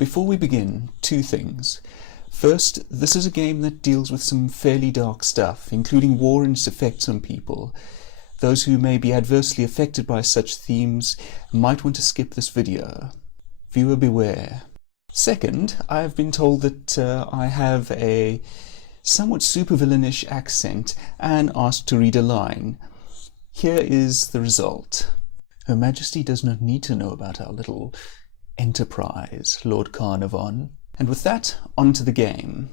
Before we begin, two things. First, this is a game that deals with some fairly dark stuff, including war and its effects on people. Those who may be adversely affected by such themes might want to skip this video. Viewer beware. Second, I have been told that I have a somewhat supervillainish accent and asked to read a line. Here is the result. Her Majesty does not need to know about our little enterprise, Lord Carnarvon. And with that, on to the game.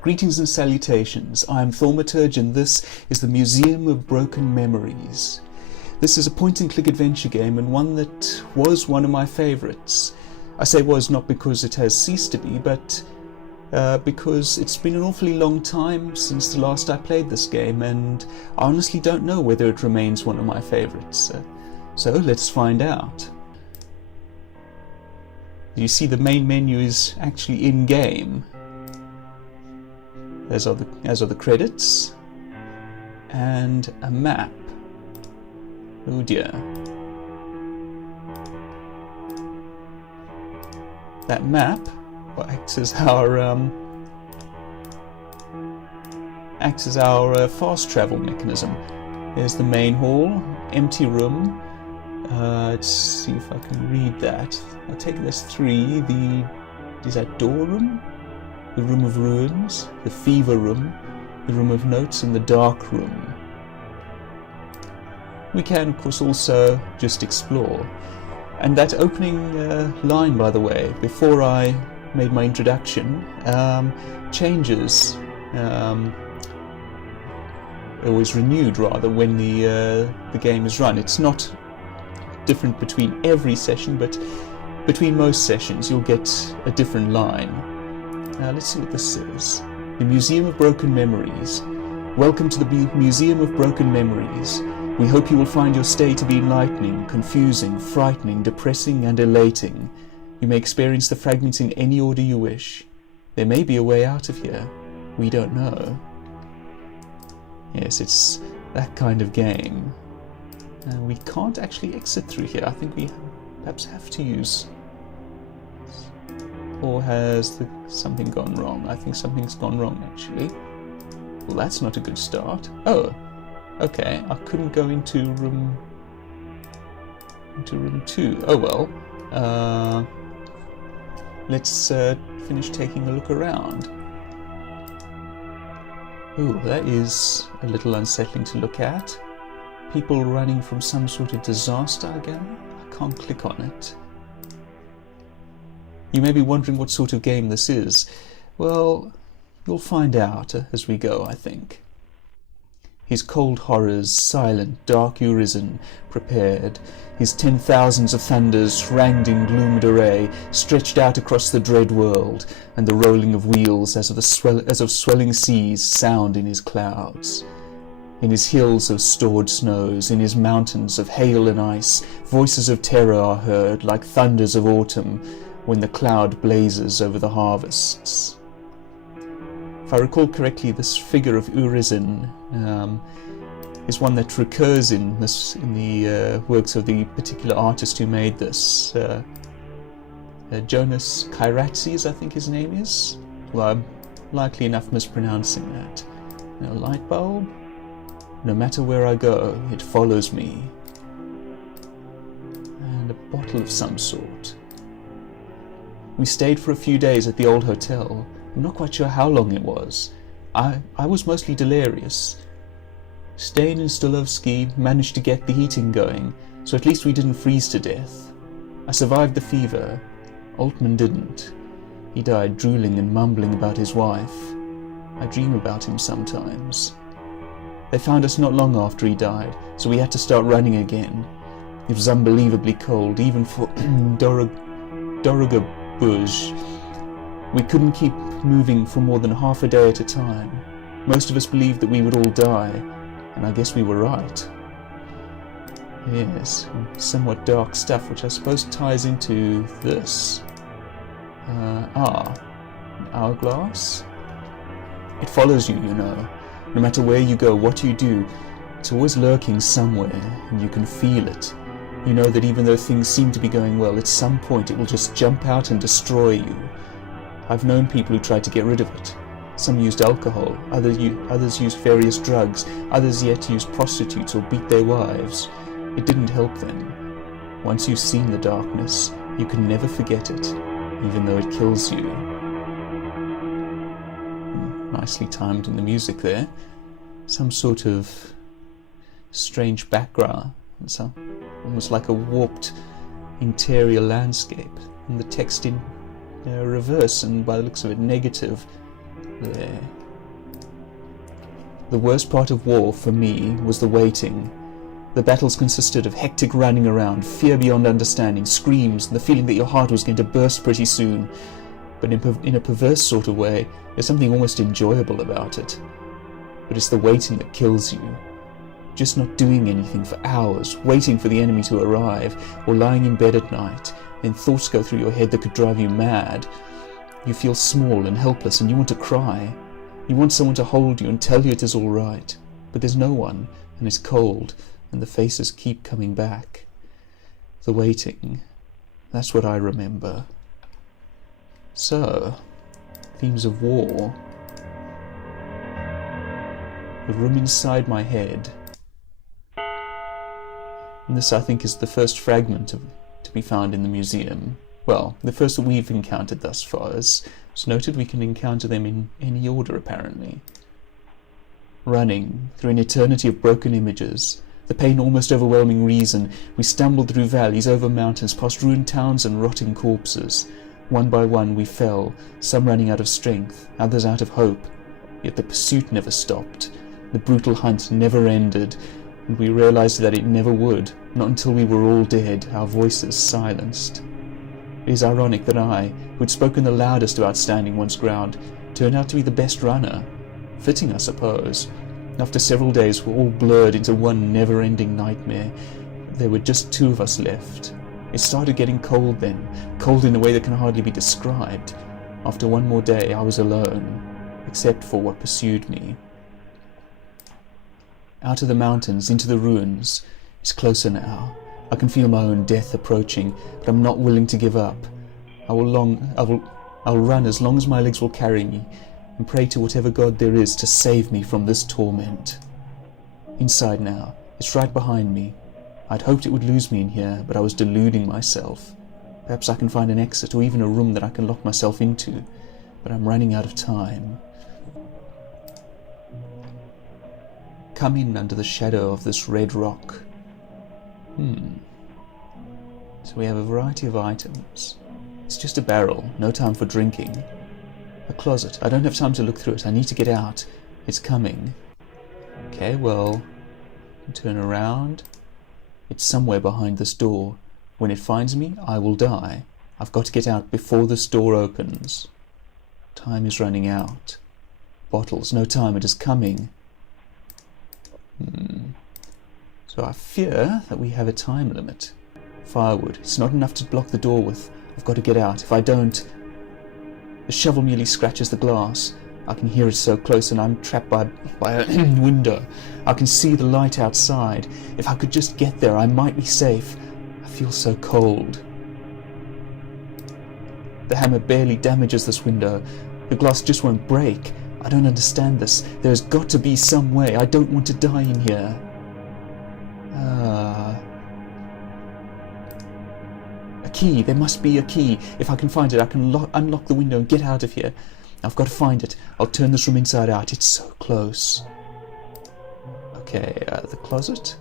Greetings and salutations. I am Thaumaturge and this is the Museum of Broken Memories. This is a point-and-click adventure game and one that was one of my favourites. I say was not because it has ceased to be, but because it's been an awfully long time since the last I played this game, and I honestly don't know whether it remains one of my favourites. So let's find out. You see the main menu is actually in-game, as are the credits, and a map. Oh dear. That map acts as our fast travel mechanism. There's the main hall, empty room. Let's see if I can read that. I take it there's three. Is that door room? The room of ruins, the fever room, the room of notes, and the dark room. We can, of course, also just explore. And that opening line, by the way, before I made my introduction, changes, or is renewed rather, when the game is run. It's not different between every session, but between most sessions you'll get a different line. Now let's see what this says. The Museum of Broken Memories. Welcome to the Museum of Broken Memories. We hope you will find your stay to be enlightening, confusing, frightening, depressing, and elating. You may experience the fragments in any order you wish. There may be a way out of here. We don't know. Yes, it's that kind of game. We can't actually exit through here. I think we perhaps have to use... Or has something gone wrong? I think something's gone wrong, actually. Well, that's not a good start. Oh, okay. I couldn't go into room 2. Oh well. Let's finish taking a look around. Ooh, that is a little unsettling to look at. People running from some sort of disaster again? I can't click on it. You may be wondering what sort of game this is. Well, you'll find out as we go, I think. His cold horrors, silent, dark Urizen, prepared. His 10,000s of thunders, ranged in gloomed array, stretched out across the dread world, and the rolling of wheels as of swelling seas sound in his clouds. In his hills of stored snows, in his mountains of hail and ice, voices of terror are heard, like thunders of autumn, when the cloud blazes over the harvests. If I recall correctly, this figure of Urizen is one that recurs in the works of the particular artist who made this. Jonas Kairatses, I think his name is. Well, I'm likely enough mispronouncing that. A light bulb. No matter where I go, it follows me. And a bottle of some sort. We stayed for a few days at the old hotel. I'm not quite sure how long it was. I was mostly delirious. Stain and Stolovsky managed to get the heating going, so at least we didn't freeze to death. I survived the fever. Altman didn't. He died drooling and mumbling about his wife. I dream about him sometimes. They found us not long after he died, so we had to start running again. It was unbelievably cold, even for Dorogobuj. We couldn't keep moving for more than half a day at a time. Most of us believed that we would all die, and I guess we were right. Yes, somewhat dark stuff, which I suppose ties into this. An hourglass? It follows you, you know. No matter where you go, what you do, it's always lurking somewhere, and you can feel it. You know that even though things seem to be going well, at some point it will just jump out and destroy you. I've known people who tried to get rid of it. Some used alcohol, others used various drugs, others yet used prostitutes or beat their wives. It didn't help them. Once you've seen the darkness, you can never forget it, even though it kills you. Nicely timed in the music there. Some sort of strange background, almost like a warped interior landscape, and the text in reverse and, by the looks of it, negative there. The worst part of war for me was the waiting. The battles consisted of hectic running around, fear beyond understanding, screams, and the feeling that your heart was going to burst pretty soon. But in a perverse sort of way, there's something almost enjoyable about it. But it's the waiting that kills you. Just not doing anything for hours, waiting for the enemy to arrive, or lying in bed at night, then thoughts go through your head that could drive you mad. You feel small and helpless, and you want to cry. You want someone to hold you and tell you it is all right. But there's no one, and it's cold, and the faces keep coming back. The waiting, that's what I remember. So, themes of war. The room inside my head. And this, I think, is the first fragment to be found in the museum. Well, the first that we've encountered thus far. As it's noted, we can encounter them in any order, apparently. Running through an eternity of broken images, the pain almost overwhelming reason, we stumbled through valleys, over mountains, past ruined towns and rotting corpses. One by one we fell, some running out of strength, others out of hope. Yet the pursuit never stopped. The brutal hunt never ended, and we realized that it never would, not until we were all dead, our voices silenced. It is ironic that I, who had spoken the loudest about standing one's ground, turned out to be the best runner. Fitting, I suppose. After several days were all blurred into one never-ending nightmare. There were just two of us left. It started getting cold then, cold in a way that can hardly be described. After one more day I was alone, except for what pursued me. Out of the mountains, into the ruins. It's closer now. I can feel my own death approaching, but I'm not willing to give up. I'll run as long as my legs will carry me, and pray to whatever God there is to save me from this torment. Inside now. It's right behind me. I'd hoped it would lose me in here, but I was deluding myself. Perhaps I can find an exit, or even a room that I can lock myself into, but I'm running out of time. Come in under the shadow of this red rock. So we have a variety of items. It's just a barrel, no time for drinking. A closet, I don't have time to look through it, I need to get out. It's coming. Okay, well, turn around. It's somewhere behind this door. When it finds me, I will die. I've got to get out before this door opens. Time is running out. Bottles, no time, it is coming. So I fear that we have a time limit. Firewood, it's not enough to block the door with. I've got to get out. If I don't... The shovel merely scratches the glass. I can hear it so close, and I'm trapped by a window. I can see the light outside. If I could just get there, I might be safe. I feel so cold. The hammer barely damages this window. The glass just won't break. I don't understand this. There's got to be some way. I don't want to die in here. A key. There must be a key. If I can find it, I can unlock the window and get out of here. I've got to find it. I'll turn this room inside out. It's so close. Okay, the closet.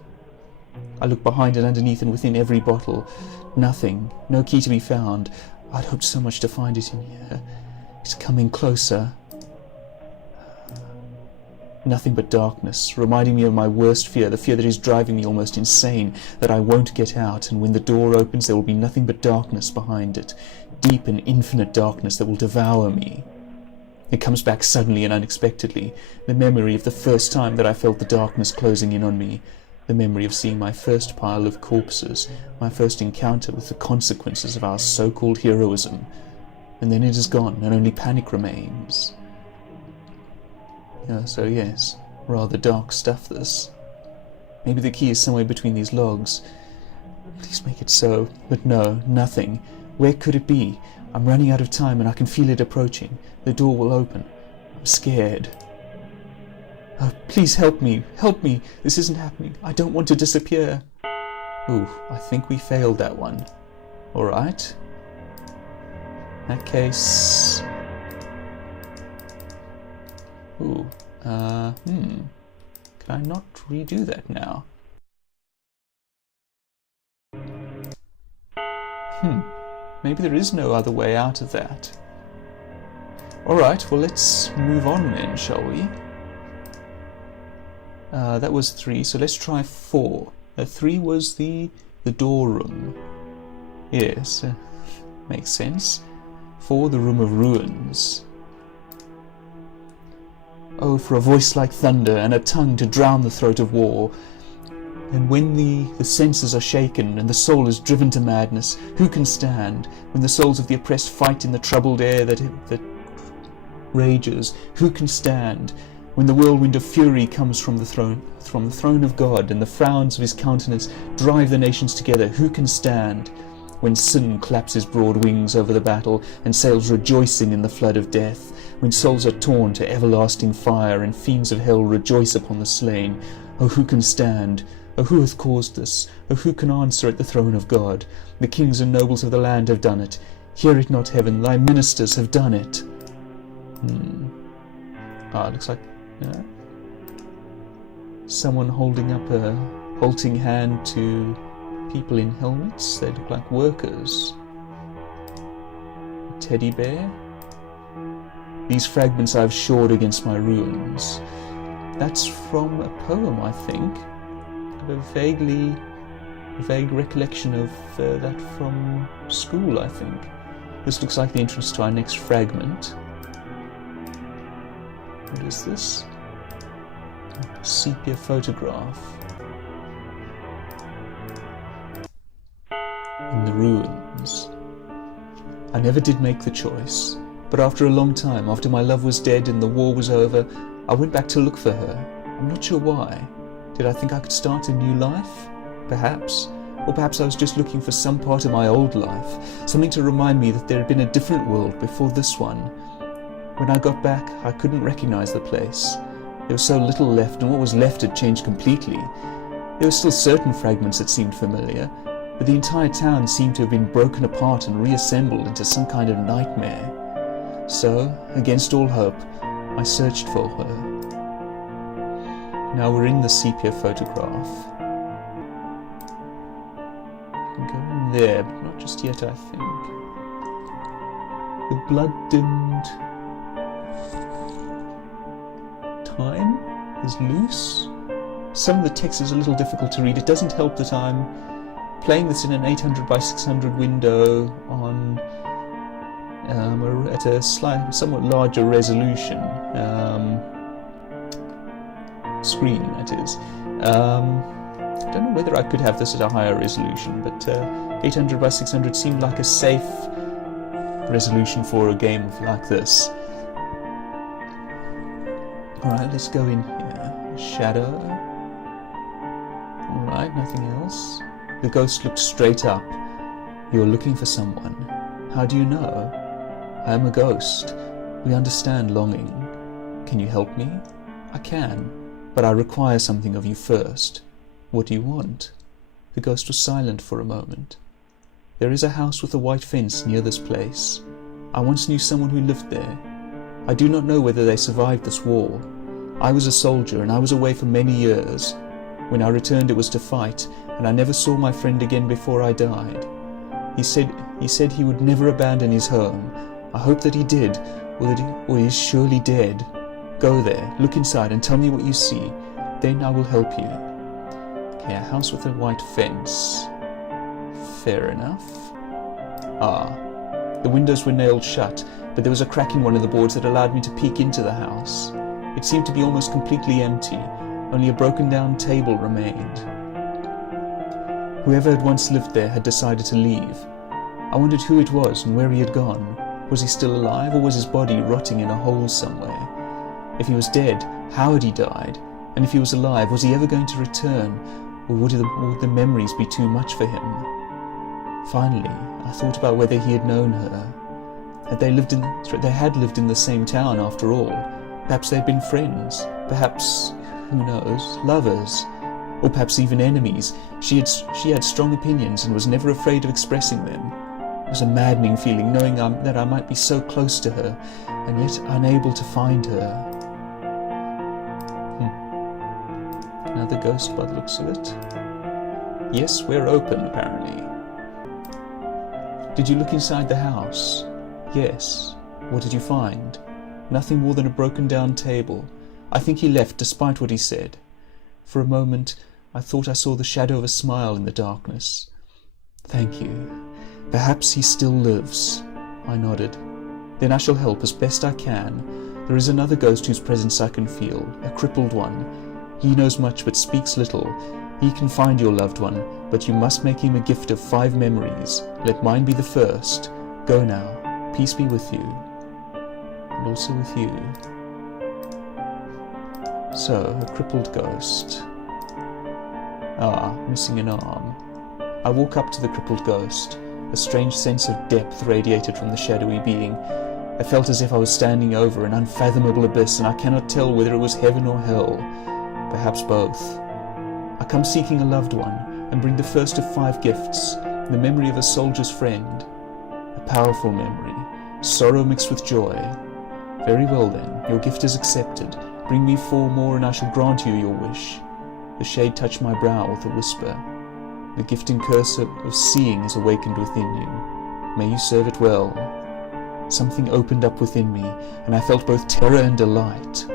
I look behind and underneath and within every bottle. Nothing. No key to be found. I'd hoped so much to find it in here. It's coming closer. Nothing but darkness, reminding me of my worst fear, the fear that is driving me almost insane, that I won't get out, and when the door opens there will be nothing but darkness behind it, deep and infinite darkness that will devour me. It comes back suddenly and unexpectedly, the memory of the first time that I felt the darkness closing in on me, the memory of seeing my first pile of corpses, my first encounter with the consequences of our so-called heroism, and then it is gone, and only panic remains. So yes, Rather dark stuff, this. Maybe the key is somewhere between these logs. Please make it so. But no, nothing. Where could it be? I'm running out of time and I can feel it approaching. The door will open. I'm scared. Oh, please help me. Help me. This isn't happening. I don't want to disappear. Ooh, I think we failed that one. Alright. In that case... Ooh, Can I not redo that now? Maybe there is no other way out of that. Alright, well let's move on then, shall we? That was 3, so let's try 4. 3 was the door room. Yes, makes sense. 4, the room of ruins. Oh, for a voice like thunder and a tongue to drown the throat of war. And when the senses are shaken and the soul is driven to madness, who can stand? When the souls of the oppressed fight in the troubled air that rages, who can stand? When the whirlwind of fury comes from the throne of God, and the frowns of his countenance drive the nations together, who can stand? When sin claps his broad wings over the battle, and sails rejoicing in the flood of death, when souls are torn to everlasting fire, and fiends of hell rejoice upon the slain, oh, who can stand? Oh, who hath caused this? Oh, who can answer at the throne of God? The kings and nobles of the land have done it. Hear it not, heaven, thy ministers have done it. It looks like someone holding up a halting hand to people in helmets. They look like workers. A teddy bear. These fragments I've shored against my ruins. That's from a poem, I think. I have a vague recollection of that from school, I think. This looks like the entrance to our next fragment. What is this? A sepia photograph. In the ruins. I never did make the choice, but after a long time, after my love was dead and the war was over, I went back to look for her. I'm not sure why. Did I think I could start a new life? Perhaps. Or perhaps I was just looking for some part of my old life, something to remind me that there had been a different world before this one. When I got back, I couldn't recognize the place. There was so little left, and what was left had changed completely. There were still certain fragments that seemed familiar, but the entire town seemed to have been broken apart and reassembled into some kind of nightmare. So, against all hope, I searched for her. Now we're in the sepia photograph. I can go in there, but not just yet, I think. The blood-dimmed time is loose. Some of the text is a little difficult to read. It doesn't help that I'm playing this in an 800 by 600 window on at a somewhat larger resolution screen, that is. I don't know whether I could have this at a higher resolution, but 800 by 600 seemed like a safe resolution for a game like this. Alright, let's go in here. Shadow. Alright, nothing else. The ghost looked straight up. You're looking for someone. How do you know? I am a ghost. We understand longing. Can you help me? I can, but I require something of you first. What do you want? The ghost was silent for a moment. There is a house with a white fence near this place. I once knew someone who lived there. I do not know whether they survived this war. I was a soldier and I was away for many years. When I returned it was to fight, and I never saw my friend again before I died. He said he would never abandon his home. I hope that he did, or he is surely dead. Go there, look inside and tell me what you see. Then I will help you. Okay, a house with a white fence. Fair enough. The windows were nailed shut, but there was a crack in one of the boards that allowed me to peek into the house. It seemed to be almost completely empty. Only a broken down table remained. Whoever had once lived there had decided to leave. I wondered who it was and where he had gone. Was he still alive, or was his body rotting in a hole somewhere? If he was dead, how had he died? And if he was alive, was he ever going to return, or would the memories be too much for him? Finally, I thought about whether he had known her. They had lived in the same town after all. Perhaps they had been friends. Perhaps, who knows, lovers. Or perhaps even enemies. She had strong opinions and was never afraid of expressing them. It was a maddening feeling, knowing that I might be so close to her, and yet unable to find her. Another ghost by the looks of it. Yes, we're open, apparently. Did you look inside the house? Yes. What did you find? Nothing more than a broken-down table. I think he left, despite what he said. For a moment, I thought I saw the shadow of a smile in the darkness. Thank you. Perhaps he still lives. I nodded. Then I shall help as best I can. There is another ghost whose presence I can feel, a crippled one. He knows much but speaks little. He can find your loved one, but you must make him a gift of 5 memories. Let mine be the first. Go now. Peace be with you. And also with you. So, a crippled ghost. Missing an arm. I walk up to the crippled ghost. A strange sense of depth radiated from the shadowy being. I felt as if I was standing over an unfathomable abyss, and I cannot tell whether it was heaven or hell. Perhaps both. I come seeking a loved one, and bring the first of 5 gifts, the memory of a soldier's friend. A powerful memory, sorrow mixed with joy. Very well then, your gift is accepted. Bring me 4 more, and I shall grant you your wish. The shade touched my brow with a whisper. The gift and curse of seeing is awakened within you. May you serve it well. Something opened up within me, and I felt both terror and delight.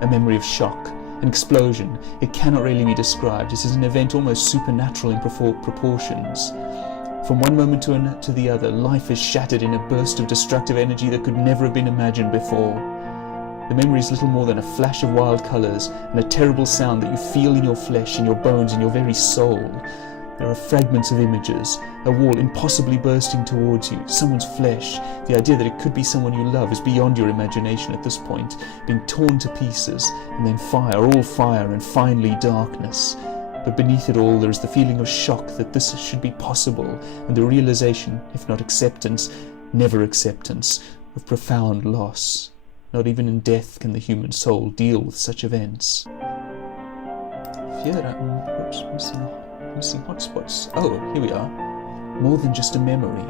A memory of shock, an explosion. It cannot really be described. It is an event almost supernatural in proportions. From one moment to the other, life is shattered in a burst of destructive energy that could never have been imagined before. The memory is little more than a flash of wild colours and a terrible sound that you feel in your flesh, in your bones, in your very soul. There are fragments of images, a wall impossibly bursting towards you, someone's flesh. The idea that it could be someone you love is beyond your imagination at this point, being torn to pieces, and then fire, all fire, and finally darkness. But beneath it all there is the feeling of shock that this should be possible, and the realization, if not acceptance, never acceptance, of profound loss. Not even in death can the human soul deal with such events. Missing hotspots. Oh, here we are. More than just a memory.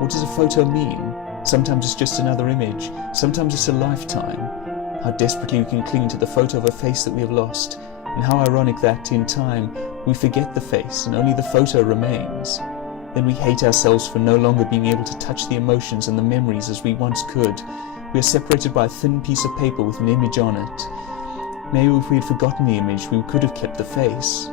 What does a photo mean? Sometimes it's just another image. Sometimes it's a lifetime. How desperately we can cling to the photo of a face that we have lost. And how ironic that, in time, we forget the face and only the photo remains. Then we hate ourselves for no longer being able to touch the emotions and the memories as we once could. We are separated by a thin piece of paper with an image on it. Maybe if we had forgotten the image, we could have kept the face.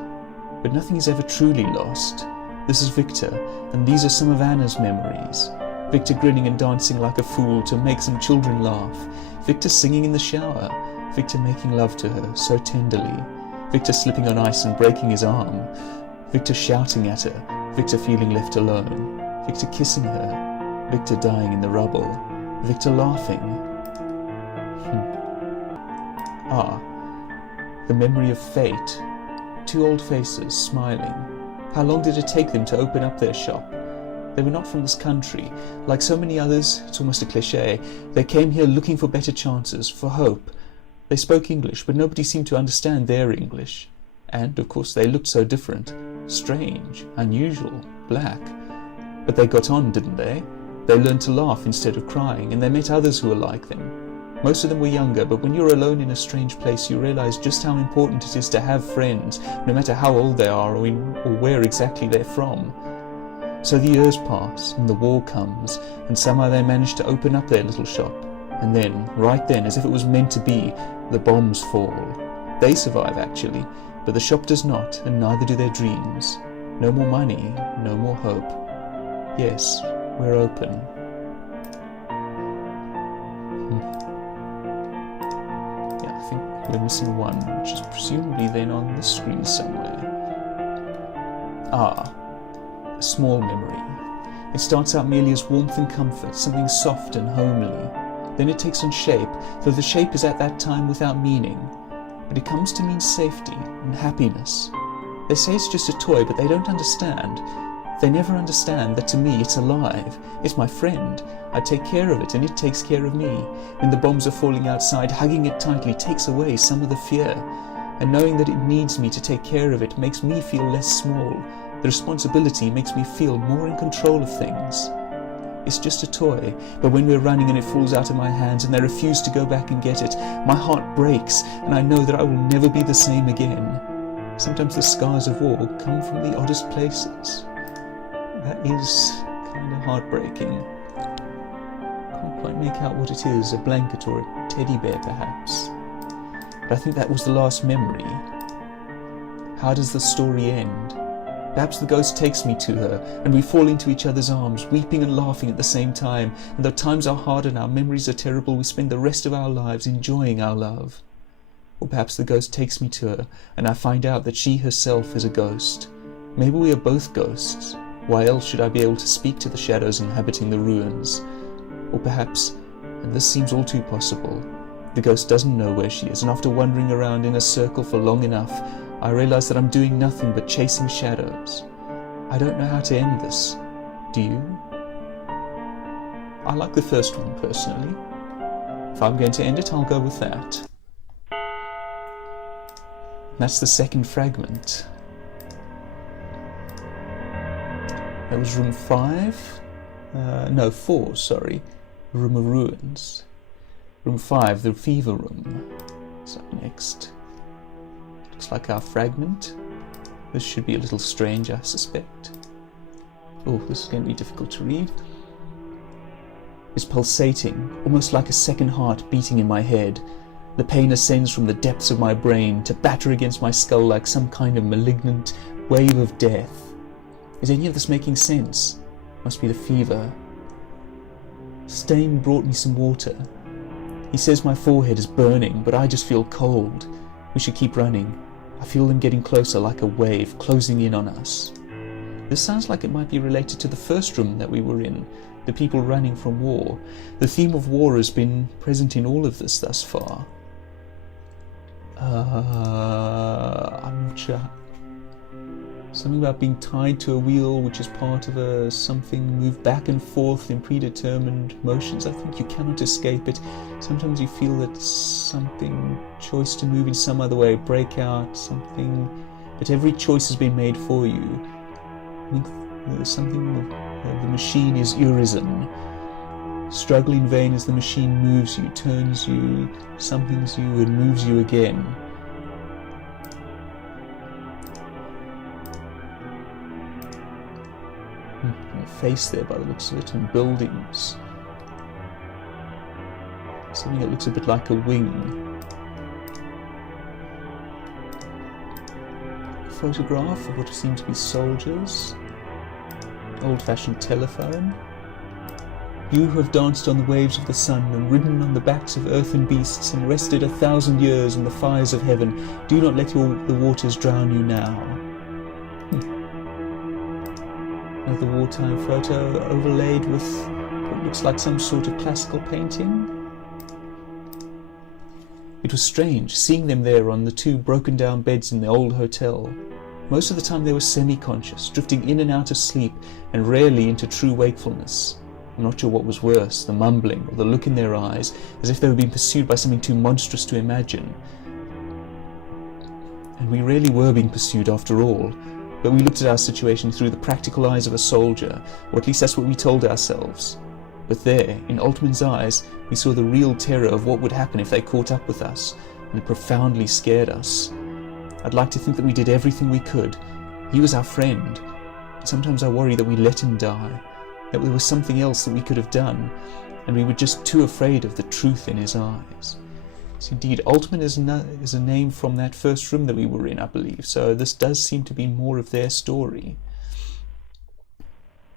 But nothing is ever truly lost. This is Victor, and these are some of Anna's memories. Victor grinning and dancing like a fool to make some children laugh. Victor singing in the shower. Victor making love to her so tenderly. Victor slipping on ice and breaking his arm. Victor shouting at her. Victor feeling left alone. Victor kissing her. Victor dying in the rubble. Victor laughing. The memory of fate. 2 old faces, smiling. How long did it take them to open up their shop? They were not from this country. Like so many others, it's almost a cliché, they came here looking for better chances, for hope. They spoke English, but nobody seemed to understand their English. And, of course, they looked so different. Strange, unusual, black. But they got on, didn't they? They learned to laugh instead of crying, and they met others who were like them. Most of them were younger, but when you're alone in a strange place, you realize just how important it is to have friends, no matter how old they are or where exactly they're from. So the years pass, and the war comes, and somehow they manage to open up their little shop. And then, right then, as if it was meant to be, the bombs fall. They survive, actually, but the shop does not, and neither do their dreams. No more money, no more hope. Yes, we're open. I think we're missing one, which is presumably then on this screen somewhere. A small memory. It starts out merely as warmth and comfort, something soft and homely. Then it takes on shape, though the shape is at that time without meaning. But it comes to mean safety and happiness. They say it's just a toy, but they don't understand. They never understand that to me it's alive. It's my friend. I take care of it and it takes care of me. When the bombs are falling outside, hugging it tightly takes away some of the fear. And knowing that it needs me to take care of it makes me feel less small. The responsibility makes me feel more in control of things. It's just a toy, but when we're running and it falls out of my hands and they refuse to go back and get it, my heart breaks and I know that I will never be the same again. Sometimes the scars of war come from the oddest places. That is kind of heartbreaking. Can't quite make out what it is, a blanket or a teddy bear perhaps. But I think that was the last memory. How does the story end? Perhaps the ghost takes me to her, and we fall into each other's arms, weeping and laughing at the same time, and though times are hard and our memories are terrible, we spend the rest of our lives enjoying our love. Or perhaps the ghost takes me to her, and I find out that she herself is a ghost. Maybe we are both ghosts. Why else should I be able to speak to the shadows inhabiting the ruins? Or perhaps, and this seems all too possible, the ghost doesn't know where she is, and after wandering around in a circle for long enough, I realize that I'm doing nothing but chasing shadows. I don't know how to end this. Do you? I like the first one, personally. If I'm going to end it, I'll go with that. That's the second fragment. That was room 5? No, 4, sorry. Room of Ruins. Room 5, the fever room. What's up next? Looks like our fragment. This should be a little strange, I suspect. Oh, this is going to be difficult to read. It's pulsating, almost like a second heart beating in my head. The pain ascends from the depths of my brain to batter against my skull like some kind of malignant wave of death. Is any of this making sense? Must be the fever. Stain brought me some water. He says my forehead is burning, but I just feel cold. We should keep running. I feel them getting closer like a wave, closing in on us. This sounds like it might be related to the first room that we were in, the people running from war. The theme of war has been present in all of this thus far. I'm not sure. Something about being tied to a wheel, which is part of a something, move back and forth in predetermined motions. I think you cannot escape it. Sometimes you feel that something, choice to move in some other way, break out, something, but every choice has been made for you. I think there's something of the machine is arisen. Struggle in vain as the machine moves you, turns you, somethings you, and moves you again. A face there by the looks of it, and buildings. Something that looks a bit like a wing. A photograph of what seem to be soldiers. Old-fashioned telephone. You who have danced on the waves of the sun and ridden on the backs of earthen beasts and rested 1,000 years in the fires of heaven, do not let the waters drown you now. Another wartime photo overlaid with what looks like some sort of classical painting. It was strange seeing them there on the 2 broken down beds in the old hotel. Most of the time they were semi-conscious, drifting in and out of sleep and rarely into true wakefulness. I'm not sure what was worse, the mumbling or the look in their eyes, as if they were being pursued by something too monstrous to imagine. And we really were being pursued after all. But we looked at our situation through the practical eyes of a soldier, or at least that's what we told ourselves. But there, in Altman's eyes, we saw the real terror of what would happen if they caught up with us, and it profoundly scared us. I'd like to think that we did everything we could. He was our friend. But sometimes I worry that we let him die, that there was something else that we could have done, and we were just too afraid of the truth in his eyes. So indeed, Altman is a name from that first room that we were in, I believe. So this does seem to be more of their story.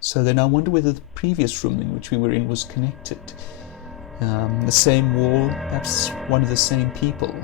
So then I wonder whether the previous room in which we were in was connected. The same wall, perhaps one of the same people.